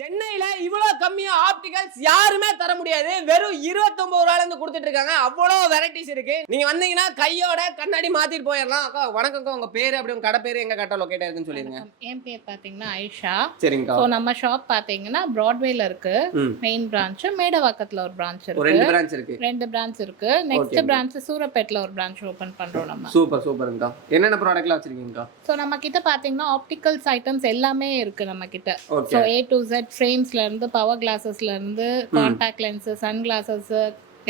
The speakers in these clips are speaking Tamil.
சென்னையில இவ்வளோ கம்மியா ஆப்டிகல்ஸ் யாருமே தர முடியாது. வெறும் 29 ரூபாயில இருந்து கொடுத்துட்டு இருக்காங்க. அவ்வளோ வெரைட்டிஸ் இருக்கு. நீங்க வந்தீங்கன்னா கையோட கண்ணாடி மாத்திட்டு போயிடலாம். அக்கா வணக்கம்க்கா, உங்க பேரு அப்படி உங்க கடை பேரு எங்க கரெக்டா லொகேட் ஆயிருக்குன்னு சொல்லிருங்க. என் பேர் பாத்தீங்கன்னா ஐஷா. சரிங்கக்கா. ஸோ நம்ம ஷாப் பாத்தீங்கன்னா பிராட்வேல இருக்கு. மெயின் பிரான்ச் மேடவாக்கத்துல ஒரு பிரான்ச் இருக்கு. ரெண்டு பிரான்ச் இருக்கு. ரெண்டு பிரான்ச் இருக்கு. நெக்ஸ்ட் பிரான்ச் சூரப்பேட்ல ஒரு பிரான்ச் ஓபன் பண்றோம் நம்ம. சூப்பர் சூப்பர்ங்கக்கா. என்னென்ன ப்ராடக்ட்லாம் வச்சிருக்கீங்கக்கா? ஸோ நம்ம கிட்ட பாத்தீங்கன்னா ஆப்டிகல்ஸ் ஐட்டம்ஸ் எல்லாமே இருக்கு நம்ம கிட்ட. ஸோ A to Z ஃப்ரேம்ஸ்ல இருந்து பவர் கிளாஸஸ்ல இருந்து கான்டாக்ட் லென்ஸ், சன் கிளாஸஸ்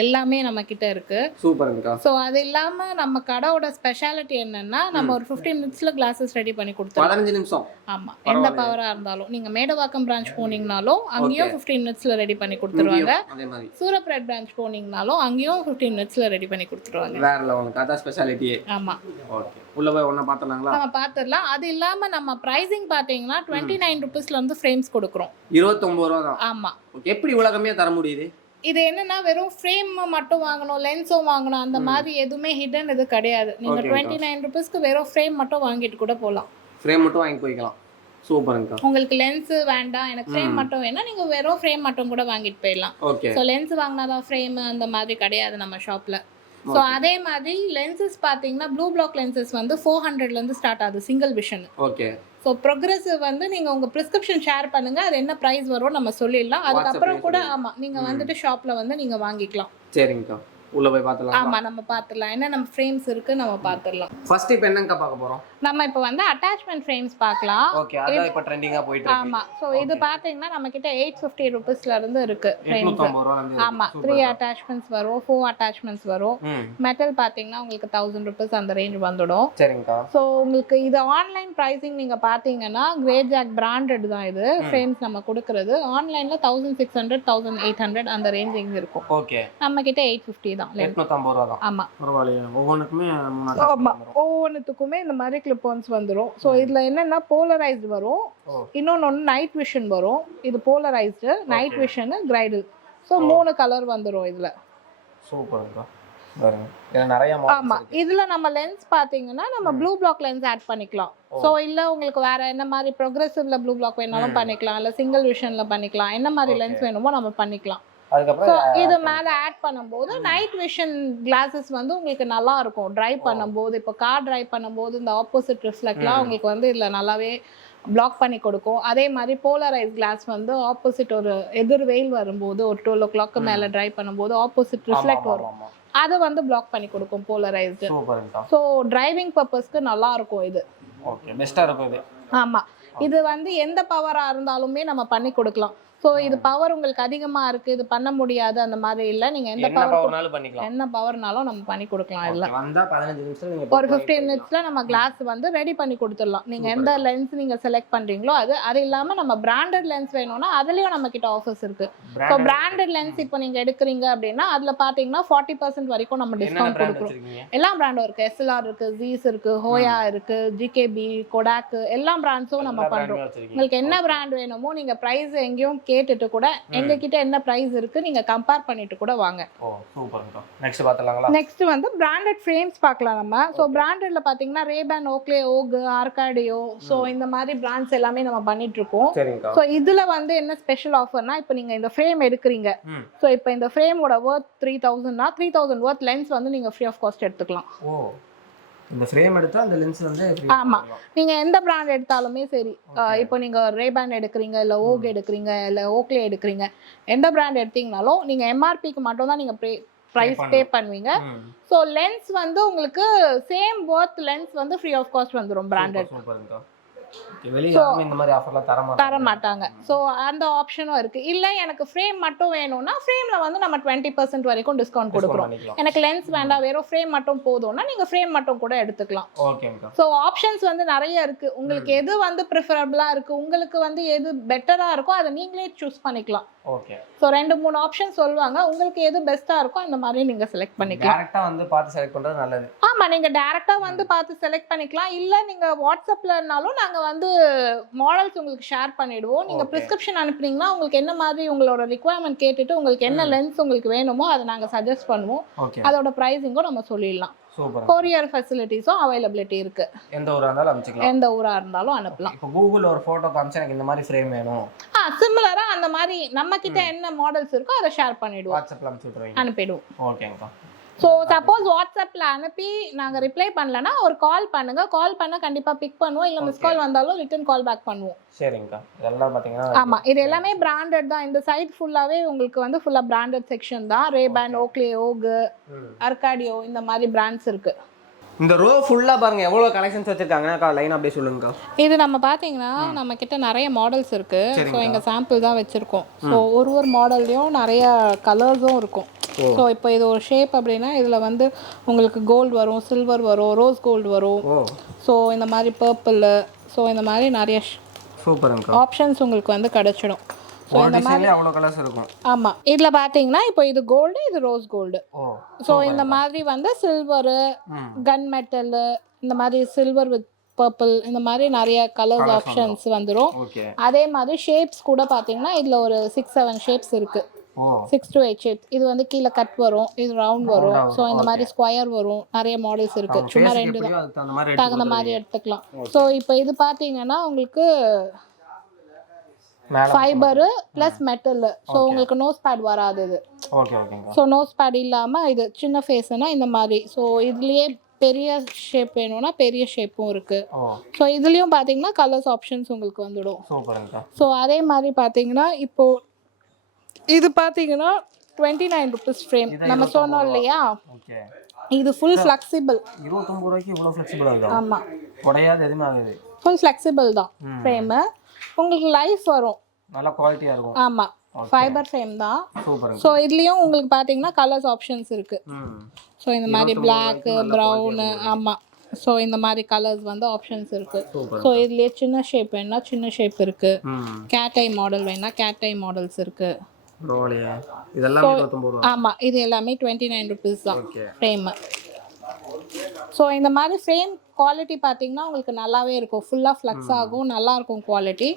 எல்லாமே நம்ம கிட்ட இருக்கு. சூப்பர்ங்கக்கா. சோ அது இல்லாம நம்ம கடையோட ஸ்பெஷாலிட்டி என்னன்னா நம்ம ஒரு 15 மினிட்ஸ்ல கிளாஸஸ் ரெடி பண்ணி கொடுத்துறோம். 15 நிமிஷம். ஆமா, எந்த பவரா இருந்தாலும் நீங்க மேடவாக்கம் பிரான்ச் போனீங்கனாலும் அங்கேயும் 15 மினிட்ஸ்ல ரெடி பண்ணி கொடுத்துருவாங்க. அதே மாதிரி சூரப்பேட் பிரான்ச் போனீங்கனாலும் அங்கேயும் 15 மினிட்ஸ்ல ரெடி பண்ணி கொடுத்துருவாங்க. வேற லெவலுக்கு அதான் ஸ்பெஷாலிட்டியே. ஆமா. ஓகே, உள்ள போய் ஒண்ணா பார்த்தலாங்களா? நம்ம பாத்துறலாம். அது இல்லாம நம்ம பிரைசிங் பாத்தீங்கன்னா 29 ரூபீஸ்ல இருந்து ஃப்ரேம்ஸ் கொடுக்குறோம். 29 ரூபா தான். ஆமா. ஓகே, எப்படி இவ்வளவு கம்மியா தர முடியுது? இது என்னன்னா வெறும் ஃப்ரேம் மட்டும் வாங்கணும், லென்ஸும் வாங்கணும், அந்த மாதிரி எதுவுமே ஹிடன் இது கிடையாது. நீங்க 29 ரூபீஸ்க்கு வெறும் ஃப்ரேம் மட்டும் வாங்கிட்டு கூட போகலாம். ஃப்ரேம் மட்டும் வாங்கி போய்க்கலாம். சூப்பர்ங்கக்கா. உங்களுக்கு லென்ஸ் வேண்டாம், எனக்கு ஃப்ரேம் மட்டும் வேணா நீங்க வெறும் ஃப்ரேம் மட்டும் கூட வாங்கிட்டு போயிடலாம். ஓகே. ஸோ லென்ஸ் வாங்கினாதான் ஃப்ரேம் அந்த மாதிரி கிடையாது நம்ம ஷாப்ல. ஸோ அதே மாதிரி லென்சஸ் பார்த்தீங்கன்னா ப்ளூ பிளாக் லென்சஸ் வந்து 400ல இருந்து ஸ்டார்ட் ஆகுது single vision. Okay. So progressive வந்து நீங்க உங்க பிரிஸ்கிரிப்ஷன் ஷேர் பண்ணுங்க, அது என்ன ப்ரைஸ் வரும் நம்ம சொல்லிடலாம். அதுக்கப்புறம் கூட ஆமா நீங்க வந்துட்டு ஷாப்ல வந்து நீங்க வாங்கிக்கலாம். சரிங்கக்கா, உள்ள போய் பார்த்தலாம். ஆமா, நம்ம பார்த்துடலாம். என்ன நம்ம ஃப்ரேம்ஸ் இருக்கு நம்ம பார்த்துடலாம். ஃபர்ஸ்ட் இப்போ என்னங்க பார்க்க போறோம்? நம்ம இப்போ வந்து அட்டாச்மெண்ட் ஃப்ரேம்ஸ் பார்க்கலாம். ஓகே, அதான் இப்போ ட்ரெண்டிங்கா போயிட்டு இருக்கு. ஆமா. சோ இது பாத்தீங்கன்னா நம்ம கிட்ட 850 ரூபீஸ்ல இருந்து இருக்கு ஃப்ரேம்ஸ். 850 ரூபாயில இருந்து. ஆமா, 3 அட்டாச்மெண்ட்ஸ் வரும், 4 அட்டாச்மெண்ட்ஸ் வரும். மெட்டல் பாத்தீங்கன்னா உங்களுக்கு 1000 ரூபீஸ் அந்த ரேஞ்ச் வந்துடும். சரிங்கக்கா. சோ உங்களுக்கு இது ஆன்லைன் பிரைசிங் நீங்க பாத்தீங்கன்னா கிரே ஜாக் பிராண்டட் தான் இது ஃப்ரேம்ஸ் நம்ம கொடுக்கிறது. ஆன்லைன்ல 1600 1800 அந்த ரேஞ்சிங் இருக்கும். ஓகே. நம்ம கிட்ட 850 தான். 850 ரூபாய் தான். ஆமா. பரவாயில்லையா? ஒவ்வொன்றுக்குமே ஆமா, ஒவ்வொன்றுத்துக்குமே இந்த மாதிரி கிளிப்-ஆன்ஸ் வந்துரும். ஸோ இதுல என்னன்னா போலரைஸ்டு வரும், இன்னொன்னு நைட் விஷன் வரும். இது போலரைஸ்டு, நைட் விஷன், கிரைடல். ஸோ 3 கலர் வந்துரும் இதுல. சூப்பர்ங்கா. பாருங்க, இதுல நிறைய ஆமா. இதுல நம்ம லென்ஸ் பாத்தீங்கன்னா நம்ம ப்ளூ பிளாக் லென்ஸ் ஆட் பண்ணிக்கலாம். சோ இல்ல உங்களுக்கு வேற என்ன மாதிரி ப்ரோக்ரசிவ்ல ப்ளூ பிளாக் வேணாலும் பண்ணிக்கலாம், இல்ல சிங்கிள் விஷன்ல பண்ணிக்கலாம். என்ன மாதிரி லென்ஸ் வேணுமோ நம்ம பண்ணிக்கலாம். அதுக்கப்புறம் இது மேல ஆட் பண்ணும்போது நைட் விஷன் கிளாஸஸ் வந்து உங்களுக்கு நல்லா இருக்கும் டிரைவ் பண்ணும்போது. இப்போ கார் டிரைவ் பண்ணும்போது இந்த ஆப்போசிட் ரிஃப்ளெக்ட்லாம் உங்களுக்கு வந்து இதுல நல்லாவே பிளாக் பண்ணி கொடுக்கும். அதே மாதிரி போலரைஸ் கிளாஸ் வந்து ஆப்போசிட் ஒரு எதிர் வெயில் வரும்போது ஒரு 12 o'clock மேல டிரைவ் பண்ணும்போது ஆப்போசிட் ரிஃப்ளெக்ட் வரும், அதை வந்து பிளாக் பண்ணி கொடுக்கும் போலரைஸ்டு. ஸோ டிரைவிங் பர்பஸ்க்கு நல்லா இருக்கும் இது. ஓகே, பெஸ்டா இருக்கும் இது. ஆமா, இது வந்து எந்த பவரா இருந்தாலுமே நம்ம பண்ணி கொடுக்கலாம். ஸோ இது பவர் உங்களுக்கு அதிகமா இருக்கு, இது பண்ண முடியாது அந்த மாதிரி இல்ல. நீங்க எந்த பவர்னாலும் பண்ணிக்கலாம், என்ன பவர்னாலும் நம்ம பண்ணி கொடுக்கலாம். இல்ல வந்தா 15 நிமிஷத்துல நீங்க ஒரு 15 மினிட்ஸ்ல நம்ம கிளாஸ் வந்து ரெடி பண்ணி கொடுத்துடலாம். நீங்க எந்த லென்ஸ் நீங்க செலக்ட் பண்றீங்களோ அது இல்லாம நம்ம பிராண்டட் லென்ஸ் வேணும்னா அதுலயும் நம்ம கிட்ட ஆஃபர்ஸ் இருக்கு. ஸோ பிராண்டட் லென்ஸ் இப்போ நீங்க எடுக்கிறீங்க அப்படின்னா அதுல பாத்தீங்கன்னா 40% வரைக்கும் நம்ம டிஸ்கவுண்ட் கொடுக்குறோம். எல்லா பிராண்டும் இருக்கு. SLR இருக்கு, Zeiss இருக்கு, ஹோயா இருக்கு, GKB, Kodak, எல்லா பிராண்ட்ஸும் நம்ம பண்றோம். உங்களுக்கு என்ன பிராண்ட் வேணுமோ நீங்க பிரைஸ் எங்கேயும் கேட்டுட்டு கூட எங்க கிட்ட என்ன பிரைஸ் இருக்கு நீங்க கம்பேர் பண்ணிட்டு கூட வாங்க. ஓ சூப்பர்ங்க. நெக்ஸ்ட் பார்த்தலாங்களா? நெக்ஸ்ட் வந்து பிராண்டட் ஃப்ரேம்ஸ் பார்க்கலாம் நம்ம. சோ பிராண்டட்ல பாத்தீங்கன்னா Ray-Ban, Oakley, OG, Arcadio, so இந்த மாதிரி பிராண்ட்ஸ் எல்லாமே நம்ம பண்ணிட்டு இருக்கோம். சரிங்க. சோ இதுல வந்து என்ன ஸ்பெஷல் ஆஃபர்னா இப்போ நீங்க இந்த ஃப்ரேம் எடுக்கறீங்க. சோ இப்போ இந்த ஃப்ரேமோட வர்த் 3000 னா 3000 வர்த் லென்ஸ் வந்து நீங்க ஃப்ரீ ஆஃப் காஸ்ட் எடுத்துக்கலாம். ஓ, இந்த ஃப்ரேம் எடுத்தா அந்த லென்ஸ் வந்து ஃப்ரீ. ஆமா, நீங்க எந்த பிராண்ட் எடுத்தாலுமே சரி. இப்போ நீங்க Ray-Ban எடுக்கறீங்க, இல்ல OG எடுக்கறீங்க, இல்ல Oakley எடுக்கறீங்க, எந்த பிராண்ட் எடுத்தீங்கனாலும் நீங்க MRPக்கு மட்டும் தான் நீங்க பிரைஸ் பே பண்ணுவீங்க. சோ லென்ஸ் வந்து உங்களுக்கு சேம் வர்த் லென்ஸ் வந்து ஃப்ரீ ஆஃப் காஸ்ட் வந்துரும் பிராண்டட். சூப்பர்ங்க. வெளிய யாரும் இந்த மாதிரி ஆஃபர்லாம் தர மாட்டாங்க. சோ அந்த ஆப்ஷனும் இருக்கு. இல்ல எனக்கு ஃப்ரேம் மட்டும் வேணும்னா ஃப்ரேம்ல வந்து நம்ம 20% வரைக்கும் டிஸ்கவுண்ட் கொடுக்குறோம். எனக்கு லென்ஸ் வேண்டாம், வெறும் ஃப்ரேம் மட்டும் போதும்னா நீங்க ஃப்ரேம் மட்டும் கூட எடுத்துக்கலாம். ஓகேங்க. சோ ஆப்ஷன்ஸ் வந்து நிறைய இருக்கு. உங்களுக்கு எது வந்து பிரெஃபரபிளா இருக்கு, உங்களுக்கு வந்து எது பெட்டரா இருக்கோ அதை நீங்களே சூஸ் பண்ணிக்கலாம். ஓகே. சோ 2-3 ஆப்ஷன் சொல்வாங்க. உங்களுக்கு எது பெஸ்டா இருக்கோ அந்த மாதிரி நீங்க செலக்ட் பண்ணிக்கலாம். டைரக்டா வந்து பார்த்து செலக்ட் பண்றது நல்லது. ஆமா, நீங்க டைரக்டா வந்து பார்த்து செலக்ட் பண்ணிக்கலாம். இல்ல நீங்க வாட்ஸ்அப்லனாலும் நாங்க வந்து மாடல்ஸ் உங்களுக்கு ஷேர் பண்ணிடுவோம். நீங்க பிரிஸ்கிரிப்ஷன் அனுப்புனீங்கன்னா உங்களுக்கு என்ன மாதிரி உங்களோட ரிக்வயர்மெண்ட் கேட்டுட்டு உங்களுக்கு என்ன லென்ஸ் உங்களுக்கு வேணுமோ அதை நாங்க சஜஸ்ட் பண்ணுவோம். அதோட பிரைசிங்கும் நம்ம சொல்லிடலாம். சூப்பர். கொரியர் ஃபெசிலிட்டிஸும் அவைலபிலிட்டி இருக்கு. எந்த ஊரா இருந்தாலும் அனுப்பிச்சிக்கலாம். எந்த ஊரா இருந்தாலும் அனுப்பலாம். இப்போ கூகுள் ஒரு போட்டோ காமிச்சு எனக்கு இந்த மாதிரி ஃப்ரேம் வேணும், சிமிலரா அந்த மாதிரி நம்ம கிட்ட என்ன மாடல்ஸ் இருக்கோ அதை ஷேர் பண்ணிடுவோம். வாட்ஸ்அப்ல அனுப்பிச்சு விட்டுருவீங்க? அனுப்பிடுவோம். ஓகேங்கக்கா. ஸோ சப்போஸ் வாட்ஸ்அப்பில் அனுப்பி நாங்கள் ரிப்ளை பண்ணலன்னா ஒரு கால் பண்ணுங்க. கால் பண்ண கண்டிப்பாக பிக் பண்ணுவோம். இல்லை மிஸ் கால் வந்தாலும் ரிட்டர்ன் கால் பேக் பண்ணுவோம். சரிங்கக்கா. இதெல்லாம் பார்த்தீங்கன்னா ஆமாம், இது எல்லாமே பிராண்டட் தான். இந்த சைட் ஃபுல்லாகவே உங்களுக்கு வந்து ஃபுல்லாக பிராண்டட் செக்ஷன் தான். ரேபேன், ஓக்லே, ஓகு, அர்காடியோ இந்த மாதிரி பிராண்ட்ஸ் இருக்கு. இந்த ரோ ஃபுல்லா பாருங்க எவ்வளவு கலெக்ஷன்ஸ் வச்சிருக்காங்கக்கா. லைன் அப்படியே சொல்லுங்கக்கா. இது நம்ம பார்த்தீங்கன்னா நம்ம கிட்ட நிறைய மாடல்ஸ் இருக்கு. ஸோ எங்க சாம்பிள் தான் வச்சிருக்கோம். ஸோ ஒரு மாடல்லையும் நிறைய கலர்ஸும் இருக்கும். ஸோ இப்போ இது ஒரு ஷேப் அப்படின்னா இதில் வந்து உங்களுக்கு கோல்டு வரும், சில்வர் வரும், ரோஸ் கோல்டு வரும். ஸோ இந்த மாதிரி பர்பிள், ஸோ இந்த மாதிரி நிறைய சூப்பருங்கக்கா ஆப்ஷன்ஸ் உங்களுக்கு வந்து கிடைச்சிடும். ஸோ இந்த மாதிரி அவ்வளோ கலர்ஸ் இருக்கும். ஆமாம், இதில் பார்த்தீங்கன்னா இப்போ இது கோல்டு, இது ரோஸ் கோல்டு. ஸோ இந்த மாதிரி வந்து சில்வரு, கன் மெட்டலு, இந்த மாதிரி சில்வர் வித் பர்பிள், இந்த மாதிரி நிறைய கலர்ஸ் ஆப்ஷன்ஸ் வந்துடும். அதே மாதிரி ஷேப்ஸ் கூட பார்த்தீங்கன்னா இதில் ஒரு 6-7 ஷேப்ஸ் இருக்குது. 6 to 8 ஷேப்ஸ். இது வந்து கீழே கட் வரும், இது ரவுண்ட் வரும். ஸோ இந்த மாதிரி ஸ்கொயர் வரும். நிறைய மாடல்ஸ் இருக்கு. சும்மா 2 தான் தகுந்த மாதிரி எடுத்துக்கலாம். ஸோ இப்போ இது பார்த்தீங்கன்னா உங்களுக்கு ஃபைபரு ப்ளஸ் மெட்டல். ஸோ உங்களுக்கு நோஸ் பேட் வராது இது. ஸோ நோஸ் பேட் இல்லாமல் இது சின்ன ஃபேஸ்னா இந்த மாதிரி. ஸோ இதுலேயே பெரிய ஷேப் வேணும்னா பெரிய ஷேப்பும் இருக்கு. ஸோ இதுலேயும் பார்த்தீங்கன்னா கலர்ஸ் ஆப்ஷன்ஸ் உங்களுக்கு வந்துடும். ஸோ அதே மாதிரி பார்த்தீங்கன்னா இப்போ இது பார்த்தீங்கன்னா 29 ருபீஸ் ஃப்ரேம் நம்ம சொன்னோம் இல்லையா. இது ஃபுல் ஃப்ளெக்சிபிள். 29 ரூபாய்க்கு இவ்வளோ ஃப்ளெக்சிபிளாக இருக்கு. ஆமாம், உடையாது, எதுவுமே ஆகுது. ஃபுல் ஃப்ளெக்சிபிள் தான் ஃப்ரேமு. உங்களுக்கு லைஃப் வரும், நல்ல குவாலிட்டியாக இருக்கும். ஆமாம், ஃபைபர் ஃப்ரேம் தான். ஸோ இதுலேயும் உங்களுக்கு பார்த்தீங்கன்னா கலர்ஸ் ஆப்ஷன்ஸ் இருக்கு. ஸோ இந்த மாதிரி பிளாக்கு, ப்ரௌனு, ஆமாம். ஸோ இந்த மாதிரி கலர்ஸ் வந்து ஆப்ஷன்ஸ் இருக்கு. ஸோ இதுலேயே சின்ன ஷேப் வேணா சின்ன ஷேப் இருக்கு. கேட் ஐ மாடல் வேணா கேட் ஐ மாடல்ஸ் இருக்கு. ஆமாம், இது எல்லாமே 29 ருபீஸ் தான் ஃப்ரேமு. ஸோ இந்த மாதிரி ஃப்ரேம் குவாலிட்டி பார்த்தீங்கன்னா உங்களுக்கு நல்லாவே இருக்கும். ஃபுல்லாக ஃப்ளெக்ஸ் ஆகும், நல்லா இருக்கும் குவாலிட்டி.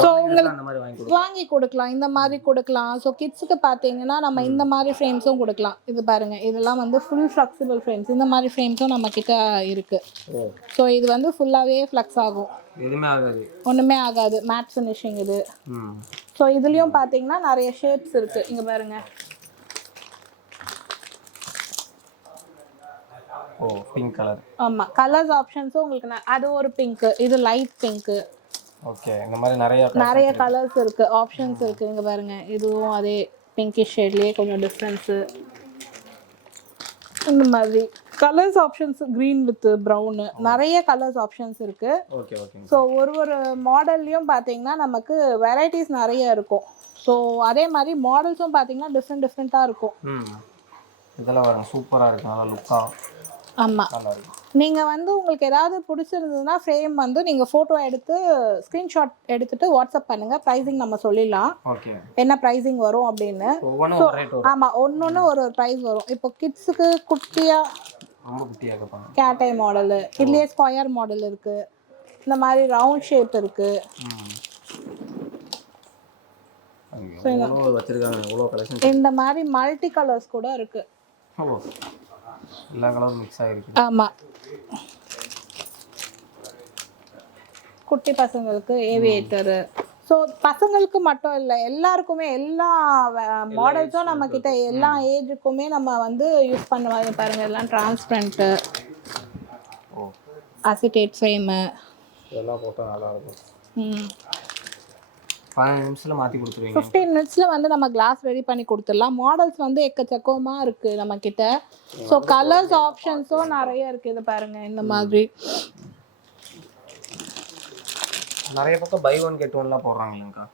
ஸோ உங்களுக்கு வாங்கி கொடுக்கலாம், இந்த மாதிரி கொடுக்கலாம். ஸோ கிட்ஸுக்கு பார்த்தீங்கன்னா நம்ம இந்த மாதிரி ஃப்ரேம்ஸும் கொடுக்கலாம். இது பாருங்க, இதெல்லாம் வந்து ஃபுல் ஃப்ளெக்சிபிள் ஃப்ரேம்ஸ். இந்த மாதிரி ஃப்ரேம்ஸும் நம்ம கிட்ட இருக்கு. ஸோ இது வந்து ஃபுல்லாகவே ஃப்ளெக்ஸ் ஆகும், ஒன்றுமே ஆகாது. மேட் ஃபினிஷிங் இது. ஸோ இதுலேயும் பார்த்தீங்கன்னா நிறைய ஷேப்ஸ் இருக்கு. இங்கே பாருங்க, பிங்க் கலர். ஆமாம், கலர்ஸ் ஆப்ஷன்ஸும் உங்களுக்கு அது ஒரு பிங்க், இது லைட் பிங்க். ஓகே, இந்த மாதிரி நிறைய கலர்ஸ் இருக்கு, ஆப்ஷன்ஸ் இருக்கு. இங்க பாருங்க, இதுவும் அதே பிங்கிஷ் ஷேட்லயே கொஞ்சம் டிஃபரன்ஸ். இந்த மாதிரி colours options, green with brown, நிறைய கலர்ஸ் ஆப்ஷன்ஸ் இருக்கு. ஸோ ஒரு மாடல்லையும் பார்த்தீங்கன்னா நமக்கு வெரைட்டிஸ் நிறைய இருக்கும். ஸோ அதே மாதிரி மாடல்ஸும் பார்த்தீங்கன்னா டிஃப்ரெண்ட்டாக இருக்கும். இதெல்லாம் சூப்பராக இருக்கு, நல்லா லுக்காக. ஆமாம், நீங்கள் வந்து உங்களுக்கு ஏதாவது பிடிச்சிருந்ததுன்னா ஃப்ரேம் வந்து நீங்கள் ஃபோட்டோ எடுத்து ஸ்க்ரீன்ஷாட் எடுத்துட்டு வாட்ஸ்அப் பண்ணுங்கள். ப்ரைஸிங் நம்ம சொல்லிடலாம், என்ன ப்ரைஸிங் வரும் அப்படின்னு. ஆமாம், ஒன்று ஒரு ப்ரைஸ் வரும். இப்போ கிட்ஸுக்கு குட்டியாக கேட்டை மாடலு, இதுலேயே ஸ்கொயர் மாடல் இருக்குது, இந்த மாதிரி ரவுண்ட் ஷேப் இருக்குது. இந்த மாதிரி மல்டி கலர்ஸ் கூட இருக்குது. எல்லா கலரும் மிக்ஸ் ஆகிருக்கு. ஆமாம், குட்டி பசங்களுக்கு ஏவியேட்டரு. ஸோ பசங்களுக்கு மட்டும் இல்லை, எல்லாருக்குமே எல்லா மாடல்ஸும் நம்ம கிட்ட எல்லா ஏஜுக்குமே நம்ம வந்து யூஸ் பண்ணுவாங்க. பாருங்க, எல்லாம் டிரான்ஸ்பரண்ட்டு, அசிட்டேட் ஃப்ரேமு, இதெல்லாம் போட்டால் நல்லா இருக்கும். 15 நிமிஷத்தில் மாற்றி கொடுத்துருவீங்க. 15 மினிட்ஸில் வந்து நம்ம கிளாஸ் ரெடி பண்ணி கொடுத்துடலாம். மாடல்ஸ் வந்து எக்கச்சக்கமாக இருக்குது நம்ம கிட்ட. ஸோ கலர்ஸ் ஆப்ஷன்ஸும் நிறைய இருக்குது. இது பாருங்க, இந்த மாதிரி நிறைய பக்கம் பை ஒன் கெட் ஒன்லாம் போடுறாங்களேங்கக்கா.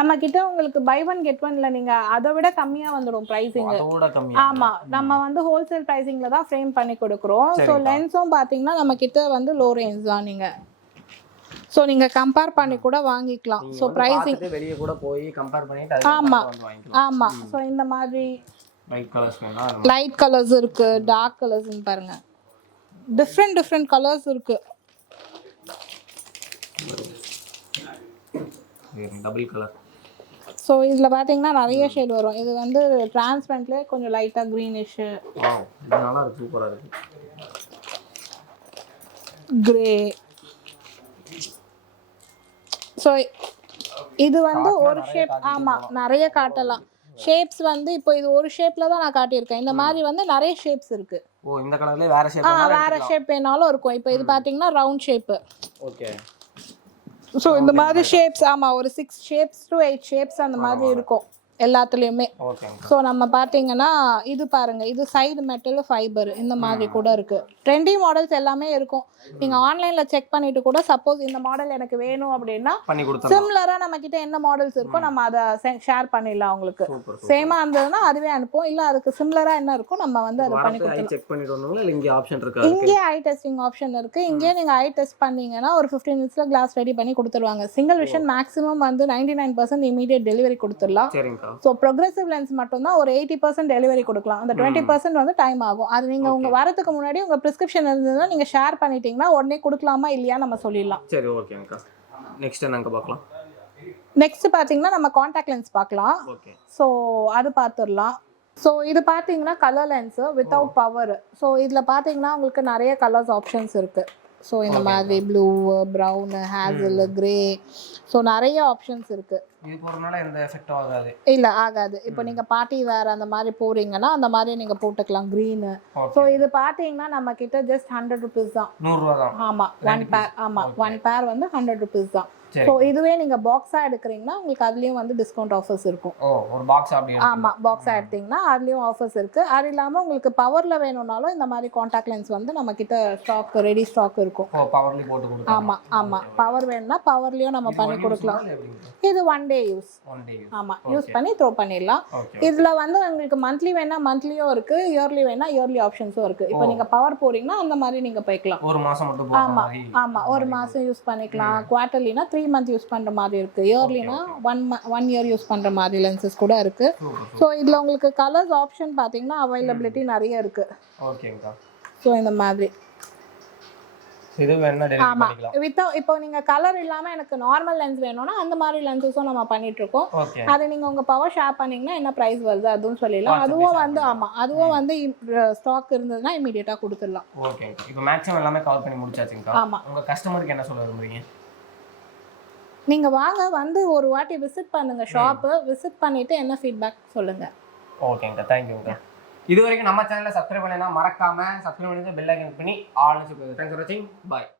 நம்ம கிட்ட உங்களுக்கு பை ஒன் கெட் ஒன்ல நீங்க அதை விட கம்மியா வந்துடும் ப்ரைசிங். ஆமா, நம்ம வந்து ஹோல்சேல் ப்ரைசிங்ல தான் ஃப்ரேம் பண்ணி கொடுக்குறோம். ஸோ லென்ஸும் பார்த்தீங்கன்னா நம்ம கிட்ட வந்து லோ ரேஞ்ச் தான். நீங்க ஸோ நீங்கள் கம்பேர் பண்ணி கூட வாங்கிக்கலாம். ஸோ ப்ரைஸிங் வெளியே கூட போய் கம்பேர் பண்ணிட்டு ஆமாம் ஆமாம். ஸோ இந்த மாதிரி லைட் கலர்ஸ் இருக்குது, டார்க் கலர்ஸ்ன்னு பாருங்கள், டிஃப்ரெண்ட் கலர்ஸ் இருக்குது. Double colour. ஸோ இதில் பார்த்தீங்கன்னா நிறைய ஷேட் வரும். இது வந்து டிரான்ஸ்பரண்ட்லேயே கொஞ்சம் லைட்டாக க்ரீனிஷு, வாவ் இது நல்லா இருக்கு, சூப்பராக இருக்கு. கிரே. ஸோ இது வந்து ஒரு ஷேப், ஆமாம் நிறைய காட்டலாம். ஷேப்ஸ் வந்து இப்போ இது ஒரு ஷேப்ல தான் நான் காட்டியிருக்கேன். இந்த மாதிரி வந்து நிறைய ஷேப்ஸ் இருக்கு. ஓ இந்த கலர்ல வேற ஷேப் வேற ஷேப் வேணாலும் இருக்கும். இப்போ இது பார்த்தீங்கன்னா ரவுண்ட் ஷேப்பு. ஓகே. ஸோ இந்த மாதிரி ஷேப்ஸ், ஆமாம் ஒரு 6 ஷேப்ஸ் to 8 ஷேப்ஸ் அந்த மாதிரி இருக்கும் எல்லாத்துலேயுமே. ஓகேங்க. ஸோ நம்ம பார்த்தீங்கன்னா இது பாருங்க, இது சைடு மெட்டல் ஃபைபர் இந்த மாதிரி கூட இருக்கு. ட்ரெண்டி மாடல்ஸ் எல்லாமே இருக்கும். நீங்க ஆன்லைன்ல செக் பண்ணிட்டு கூட சப்போஸ் இந்த மாடல் எனக்கு வேணும் அப்படின்னா பண்ணி கொடுத்தா சிமிலரா நம்ம கிட்ட என்ன மாடல்ஸ் இருக்கோ நம்ம அதை ஷேர் பண்ணிடலாம். உங்களுக்கு சேமா இருந்ததுன்னா அதுவே அனுப்பும். இல்ல அதுக்கு சிமிலரா என்ன இருக்கோ நம்ம வந்து அதை பண்ணி கொடுக்கலாம். செக் பண்ணிட்டு வரணும்ல, இல்ல இங்க ஆப்ஷன் இருக்கா? இங்கே ஐ டெஸ்டிங் ஆப்ஷன் இருக்கு. இங்கே நீங்க ஐ டெஸ்ட் பண்ணீங்கன்னா ஒரு 15 மினிட்ஸ்ல கிளாஸ் ரெடி பண்ணி கொடுத்துருவாங்க. சிங்கிள் விஷன் மேக்ஸிமம் வந்து 99% இமீடியட் டெலிவரி கொடுத்துடலாம். சரிங்கக்கா. ஸோ ப்ரொக்ரெசிவ் லென்ஸ் மட்டும்தான் ஒரு 80% டெலிவரி கொடுக்கலாம். அந்த 20% வந்து டைம் ஆகும். அது நீங்க உங்க வரதுக்கு முன்னாடி உங்க பிரிஸ்கிரிப்ஷன் இருந்ததுன்னா நீங்க ஷேர் பண்ணிட்டீங்கன்னா உடனே கொடுக்கலாமா இல்லையா நம்ம சொல்லிடலாம். சரி ஓகேங்கக்கா. நெக்ஸ்ட் என்னங்க பார்க்கலாம்? நெக்ஸ்ட் பார்த்தீங்கன்னா நம்ம காண்டாக்ட் லென்ஸ் பார்க்கலாம். ஓகே. ஸோ அது பார்த்துடலாம். ஸோ இது பார்த்தீங்கன்னா colour lens without power. So இதில் பார்த்தீங்கன்னா உங்களுக்கு நிறைய கலர்ஸ் ஆப்ஷன்ஸ் இருக்குது. ஸோ இந்த மாதிரி blue, brown, hazel, grey, so நிறைய ஆப்ஷன்ஸ் இருக்குது. இது போறனால எந்த எஃபெக்டும் ஆகாது? இல்லை ஆகாது. இப்போ நீங்கள் பார்ட்டி வேர் அந்த மாதிரி போகிறீங்கன்னா அந்த மாதிரி நீங்கள் போட்டுக்கலாம் க்ரீனு. ஸோ இது பார்த்தீங்கன்னா நம்ம கிட்ட ஜஸ்ட் 100 ருபீஸ் தான். 100 ரூபா தான். ஆமாம் 1 பேர். ஆமாம் 1 பேர் வந்து 100 ருபீஸ் தான். ஸோ இதுவே நீங்கள் பாக்ஸாக எடுக்கிறீங்கன்னா உங்களுக்கு அதுலேயும் வந்து டிஸ்கவுண்ட் ஆஃபர்ஸ் இருக்கும். ஓ ஒரு பாக்ஸ் அப்படி? ஆமாம் பாக்ஸாக எடுத்தீங்கன்னா அதுலேயும் ஆஃபர்ஸ் இருக்குது. அது இல்லாமல் உங்களுக்கு பவரில் வேணும்னாலும் இந்த மாதிரி காண்டாக்ட் லென்ஸ் வந்து நம்ம கிட்ட ஸ்டாக் ரெடி ஸ்டாக் இருக்கும். ஓ பவர்லி போட்டு கொடுக்கலாம். ஆமாம் ஆமாம் பவர் வேணும்னா பவர்லேயும் நம்ம பண்ணி கொடுக்கலாம். இது 1 டே யூஸ். ஆமாம் யூஸ் பண்ணி த்ரோ பண்ணிடலாம். இதில் வந்து உங்களுக்கு மந்த்லி வேணா மந்த்லியும் இருக்குது, இயர்லி வேணா இயர்லி ஆப்ஷன்ஸும் இருக்குது. இப்போ நீங்கள் பவர் போகிறீங்கன்னா அந்த மாதிரி நீங்கள் போய்க்கலாம். ஒரு மாதம் மட்டும்? ஆமாம் ஆமாம் ஒரு மாதம் யூஸ் பண்ணிக்கலாம். குவார்ட்டர்லினா 3 மந்த் யூஸ் பண்ணுற மாதிரி இருக்குது. இயர்லினா 1 இயர் யூஸ் பண்ணுற மாதிரி லென்சஸ் கூட இருக்குது. ஸோ இதில் உங்களுக்கு கலர்ஸ் ஆப்ஷன் பார்த்தீங்கன்னா அவைலபிலிட்டி நிறைய இருக்குது. ஓகேங்கக்கா. ஸோ இந்த மாதிரி இது வேணா டெலிவரி பண்ணிக்கலாம். இப்போ நீங்க கலர் இல்லாம எனக்கு நார்மல் லென்ஸ் வேணும்னா அந்த மாதிரி லென்சஸும் நம்ம பண்ணிட்டு இருக்கோம். அது நீங்க உங்க பவர் ஷேர் பண்ணீங்கன்னா என்ன பிரைஸ் வருது அதுவும் சொல்லிடலாம். அதுவும் வந்து அதுவும் வந்து ஸ்டாக் இருந்ததுன்னா இமிடியேட்டா கொடுத்துடலாம். ஓகே. இப்போ மேக்ஸிமம் எல்லாமே கவர் பண்ணி முடிச்சாச்சுங்கக்கா. ஆமா. உங்க கஸ்டமருக்கு என்ன சொல்ல விரும்புறீங்க? நீங்க வாங்க, வந்து ஒரு வாட்டி விசிட் பண்ணுங்க ஷாப்பு. விசிட் பண்ணிட்டு என்ன ஃபீட்பேக் சொல்லுங்க. ஓகேங்கக்கா. தேங்க்யூங்கக்கா. இது வரைக்கும் நம்ம சேனலை சப்ஸ்கிரைப் பண்ணலைன்னா மறக்காம சப்ஸ்கிரைப் பண்ணி பெல் ஐகான் பண்ணி ஆல். தேங்க்ஸ் ஃபார் வாட்சிங். பாய்.